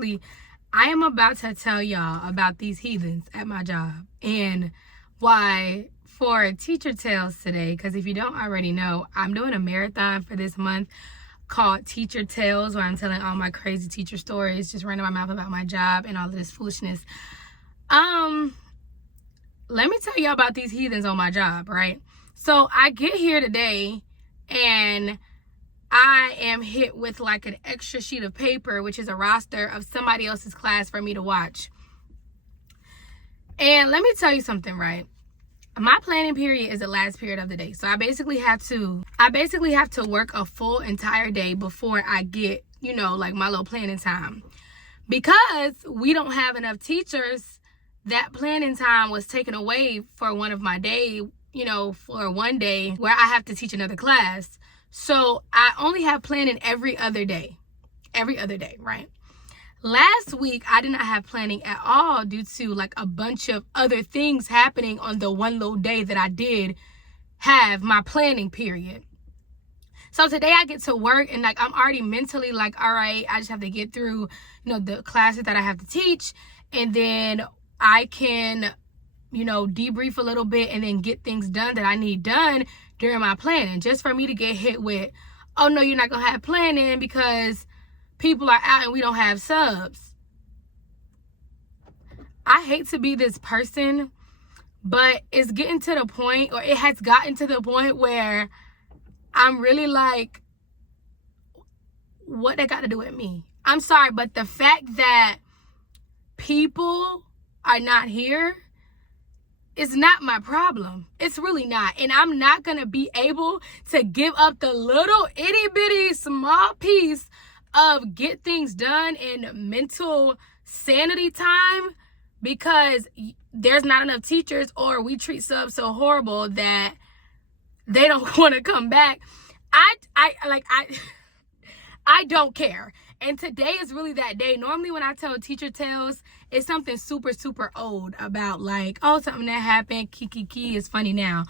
basically, I am about to tell y'all about these heathens at my job and why for Teacher Tales today, because if you don't already know, I'm doing a marathon for this month called Teacher Tales, where I'm telling all my crazy teacher stories, just running my mouth about my job and all of this foolishness. Let me tell y'all about these heathens on my job, right? So I get here today and I am hit with like an extra sheet of paper, which is a roster of somebody else's class for me to watch. And let me tell you something, right? My planning period is the last period of the day. So I basically have to work a full entire day before I get, like my little planning time. Because we don't have enough teachers, that planning time was taken away for one of my day, for one day where I have to teach another class. So I only have planning every other day, right? Last week, I did not have planning at all due to like a bunch of other things happening on the one little day that I did have my planning period. So today I get to work and like I'm already mentally like, all right, I just have to get through, the classes that I have to teach, and then I can, debrief a little bit and then get things done that I need done during my planning, just for me to get hit with, oh no, you're not gonna have planning because people are out and we don't have subs. I hate to be this person, but it's getting to the point, or it has gotten to the point where I'm really like, what they got to do with me? I'm sorry, but the fact that people are not here is not my problem. It's really not. And I'm not going to be able to give up the little itty bitty small piece of get things done in mental sanity time because there's not enough teachers, or we treat subs so horrible that they don't want to come back. I don't care. And today is really that day. Normally when I tell Teacher Tales, it's something super, super old about like, oh, something that happened, kiki is funny now.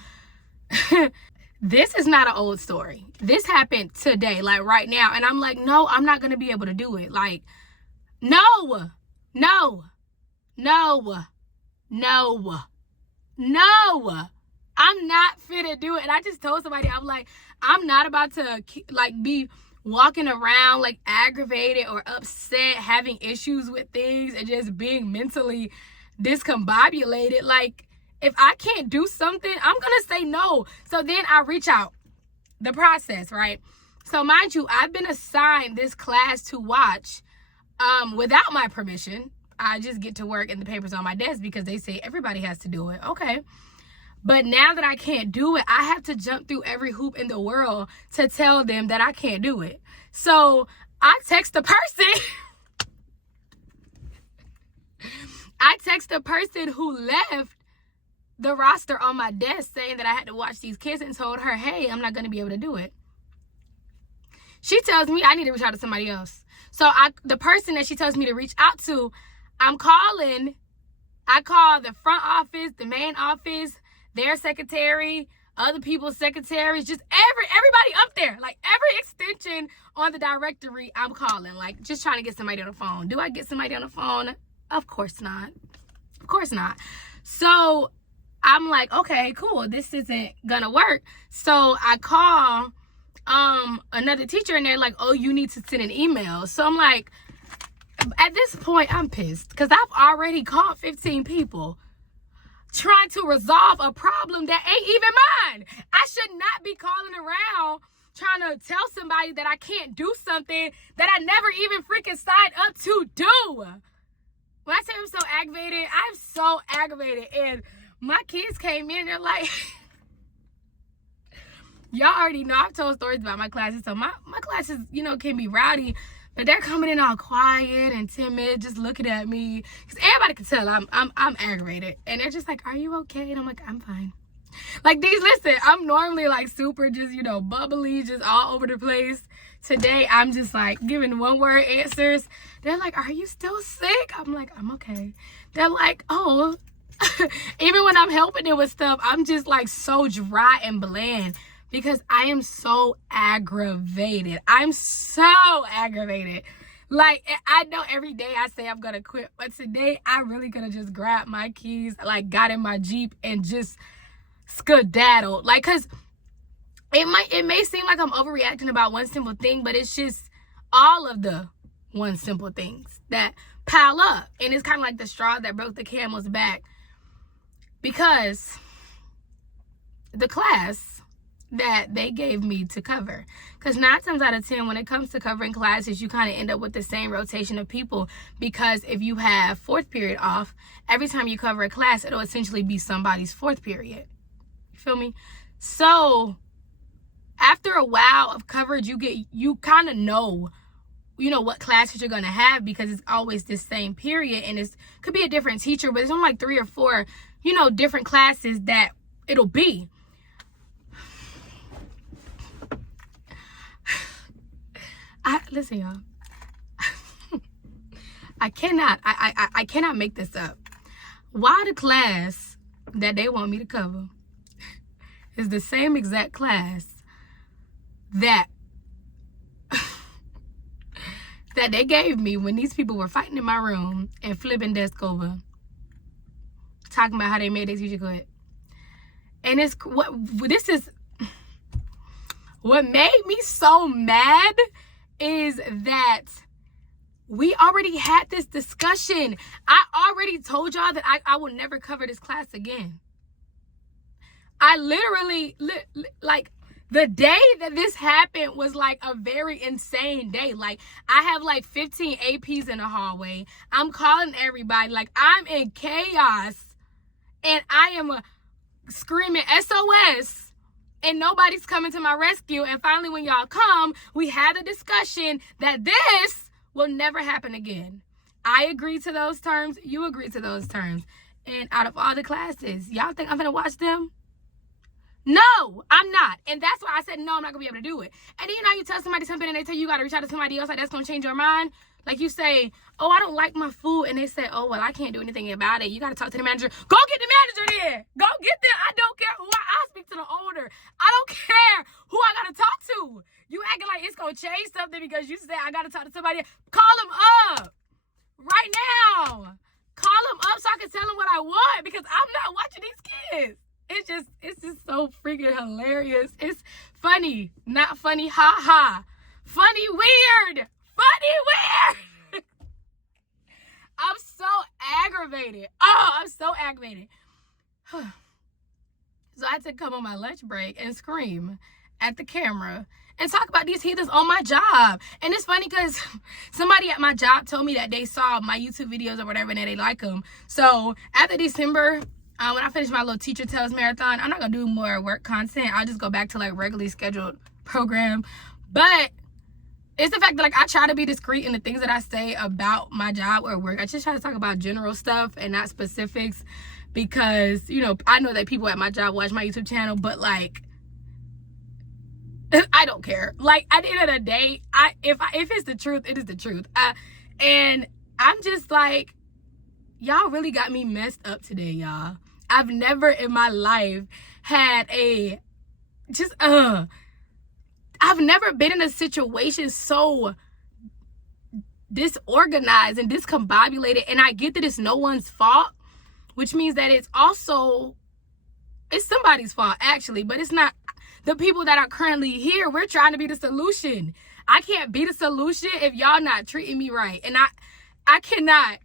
This is not an old story. This happened today, like right now. And I'm like, no, I'm not going to be able to do it. Like, no. I'm not fit to do it. And I just told somebody, I'm like, I'm not about to like be walking around like aggravated or upset, having issues with things and just being mentally discombobulated. Like, if I can't do something, I'm going to say no. So then I reach out. The process, right? So mind you, I've been assigned this class to watch without my permission. I just get to work and the paper's on my desk because they say everybody has to do it. Okay. But now that I can't do it, I have to jump through every hoop in the world to tell them that I can't do it. So I text the person. I text the person who left the roster on my desk saying that I had to watch these kids and told her, hey, I'm not going to be able to do it. She tells me I need to reach out to somebody else. So the person that she tells me to reach out to, I'm calling. I call the front office, the main office, their secretary, other people's secretaries, just everybody up there, like every extension on the directory I'm calling, like just trying to get somebody on the phone. Do I get somebody on the phone? Of course not. Of course not. So I'm like, okay, cool. This isn't gonna work. So I call another teacher and they're like, oh, you need to send an email. So I'm like, at this point, I'm pissed because I've already called 15 people trying to resolve a problem that ain't even mine. I should not be calling around trying to tell somebody that I can't do something that I never even freaking signed up to do. When I say I'm so aggravated, I'm so aggravated. And my kids came in and they're like, y'all already know I've told stories about my classes. So my classes, can be rowdy, but they're coming in all quiet and timid, just looking at me. Because everybody can tell I'm aggravated. And they're just like, are you okay? And I'm like, I'm fine. Like listen, I'm normally like super just, bubbly, just all over the place. Today, I'm just like giving one word answers. They're like, are you still sick? I'm like, I'm okay. They're like, oh, even when I'm helping them with stuff, I'm just like so dry and bland because I am so aggravated. I'm so aggravated. Like, I know every day I say I'm gonna quit, but today I really gonna just grab my keys, like got in my Jeep and just skedaddled. Like, cause it may seem like I'm overreacting about one simple thing, but it's just all of the one simple things that pile up. And it's kind of like the straw that broke the camel's back, because the class that they gave me to cover, because 9 times out of 10 when it comes to covering classes, you kind of end up with the same rotation of people, because if you have 4th period off, every time you cover a class, it'll essentially be somebody's 4th period. You feel me? So after a while of coverage, you kind of know, you know, what classes you're going to have, because it's always this same period, and it could be a different teacher, but it's only like 3 or 4, you know, different classes that it'll be. Listen, y'all. I cannot make this up. Why the class that they want me to cover is the same exact class that that they gave me when these people were fighting in my room and flipping desk over, talking about how they made their teacher quit. And what made me so mad is that we already had this discussion. I already told y'all that I will never cover this class again. I literally, like, the day that this happened was like a very insane day. Like, I have like 15 APs in the hallway. I'm calling everybody. Like, I'm in chaos. And I am screaming SOS. And nobody's coming to my rescue. And finally, when y'all come, we had a discussion that this will never happen again. I agree to those terms. You agree to those terms. And out of all the classes, y'all think I'm going to watch them? No, I'm not. And that's why I said, no, I'm not going to be able to do it. And then, you know, you tell somebody something and they tell you got to reach out to somebody else, like that's going to change your mind. Like, you say, oh, I don't like my food. And they say, oh, well, I can't do anything about it. You got to talk to the manager. Go get the manager then. Go get them. I don't care who I'll speak to the owner. I don't care who I got to talk to. You acting like it's going to change something because you said I got to talk to somebody. Call them up right now. Call them up so I can tell them what I want, because I'm not watching these kids. It's just so freaking hilarious. It's funny, not funny, ha ha. Funny, weird. Funny, weird. I'm so aggravated. Oh, I'm so aggravated. So I had to come on my lunch break and scream at the camera and talk about these heathens on my job. And it's funny because somebody at my job told me that they saw my YouTube videos or whatever and they like them. So after December, when I finish my little Teacher Tales marathon, I'm not going to do more work content. I'll just go back to like regularly scheduled program. But it's the fact that, like, I try to be discreet in the things that I say about my job or work. I just try to talk about general stuff and not specifics, because, you know, I know that people at my job watch my YouTube channel, but, like, I don't care. Like, at the end of the day, if it's the truth, it is the truth. And I'm just like, y'all really got me messed up today, y'all. I've never in my life had I've never been in a situation so disorganized and discombobulated. And I get that it's no one's fault, which means that it's somebody's fault, actually, but it's not the people that are currently here. We're trying to be the solution. I can't be the solution if y'all not treating me right. And I can't.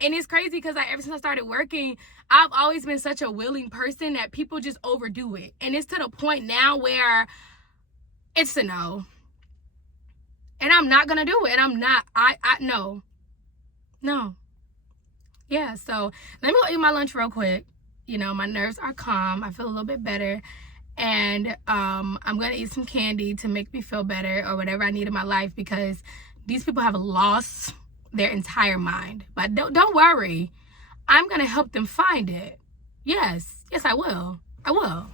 And it's crazy because, like, ever since I started working, I've always been such a willing person that people just overdo it. And it's to the point now where it's a no. And I'm not going to do it. And I'm not. No. Yeah, so let me go eat my lunch real quick. You know, my nerves are calm. I feel a little bit better. And I'm going to eat some candy to make me feel better or whatever I need in my life, because these people have lost their entire mind. But don't worry. I'm going to help them find it. Yes, I will. I will.